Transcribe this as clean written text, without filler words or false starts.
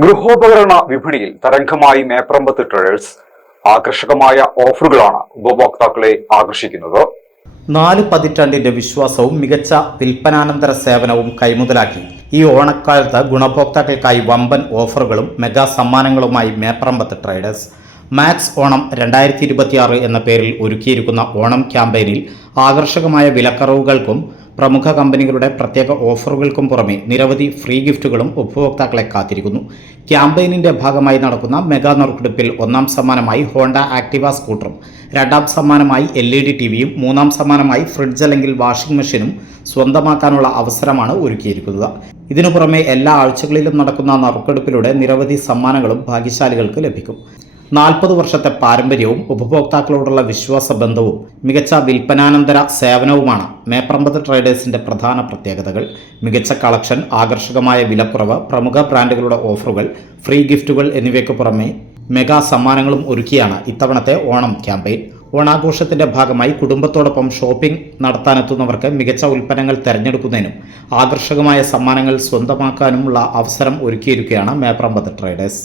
ഗൃഹോപകരണ വിപണിയിൽ തരംഗമായി മേപ്രമ്പത്ത് ട്രേഡേഴ്സ്. ആകർഷകമായ ഓഫറുകളാണ് ഉപഭോക്താക്കളെ ആകർഷിക്കുന്നത്. 4 പതിറ്റാണ്ടിന്റെ വിശ്വാസവും മികച്ച വിൽപ്പനാനന്തര സേവനവും കൈമുതലാക്കി ഈ ഓണക്കാലത്ത് ഗുണഭോക്താക്കൾക്കായി വമ്പൻ ഓഫറുകളും മെഗാ സമ്മാനങ്ങളുമായി മേപ്രമ്പത്ത് ട്രേഡേഴ്സ്. മാക്സ് ഓണം 2026 എന്ന പേരിൽ ഒരുക്കിയിരിക്കുന്ന ഓണം ക്യാമ്പയിനിൽ ആകർഷകമായ വിലക്കറവുകൾക്കും പ്രമുഖ കമ്പനികളുടെ പ്രത്യേക ഓഫറുകൾക്കും പുറമെ നിരവധി ഫ്രീ ഗിഫ്റ്റുകളും ഉപഭോക്താക്കളെ കാത്തിരിക്കുന്നു. ക്യാമ്പയിനിന്റെ ഭാഗമായി നടക്കുന്ന മെഗാ നറുക്കെടുപ്പിൽ 1ാം സമ്മാനമായി ഹോണ്ട ആക്ടിവ സ്കൂട്ടറും, 2ാം സമ്മാനമായി LED ടിവിയും, 3ാം സമ്മാനമായി ഫ്രിഡ്ജ് അല്ലെങ്കിൽ വാഷിംഗ് മെഷീനും സ്വന്തമാക്കാനുള്ള അവസരമാണ് ഒരുക്കിയിരിക്കുന്നത്. ഇതിനു പുറമെ എല്ലാ ആഴ്ചകളിലും നടക്കുന്ന നറുക്കെടുപ്പിലൂടെ നിരവധി സമ്മാനങ്ങളും ഭാഗ്യശാലികൾക്ക് ലഭിക്കും. 40 വർഷത്തെ പാരമ്പര്യവും ഉപഭോക്താക്കളോടുള്ള വിശ്വാസ ബന്ധവും മികച്ച വിൽപ്പനാനന്തര സേവനവുമാണ് മേപ്രമ്പത്ത് ട്രേഡേഴ്സിന്റെ പ്രധാന പ്രത്യേകതകൾ. മികച്ച കളക്ഷൻ, ആകർഷകമായ വിലക്കുറവ്, പ്രമുഖ ബ്രാൻഡുകളുടെ ഓഫറുകൾ, ഫ്രീ ഗിഫ്റ്റുകൾ എന്നിവയ്ക്ക് പുറമെ മെഗാ സമ്മാനങ്ങളും ഒരുക്കിയാണ് ഇത്തവണത്തെ ഓണം ക്യാമ്പയിൻ. ഓണാഘോഷത്തിന്റെ ഭാഗമായി കുടുംബത്തോടൊപ്പം ഷോപ്പിംഗ് നടത്താനെത്തുന്നവർക്ക് മികച്ച ഉൽപ്പന്നങ്ങൾ തിരഞ്ഞെടുക്കുന്നതിനും ആകർഷകമായ സമ്മാനങ്ങൾ സ്വന്തമാക്കാനുമുള്ള അവസരം ഒരുക്കിയിരിക്കുകയാണ് മേപ്രമ്പത്ത് ട്രേഡേഴ്സ്.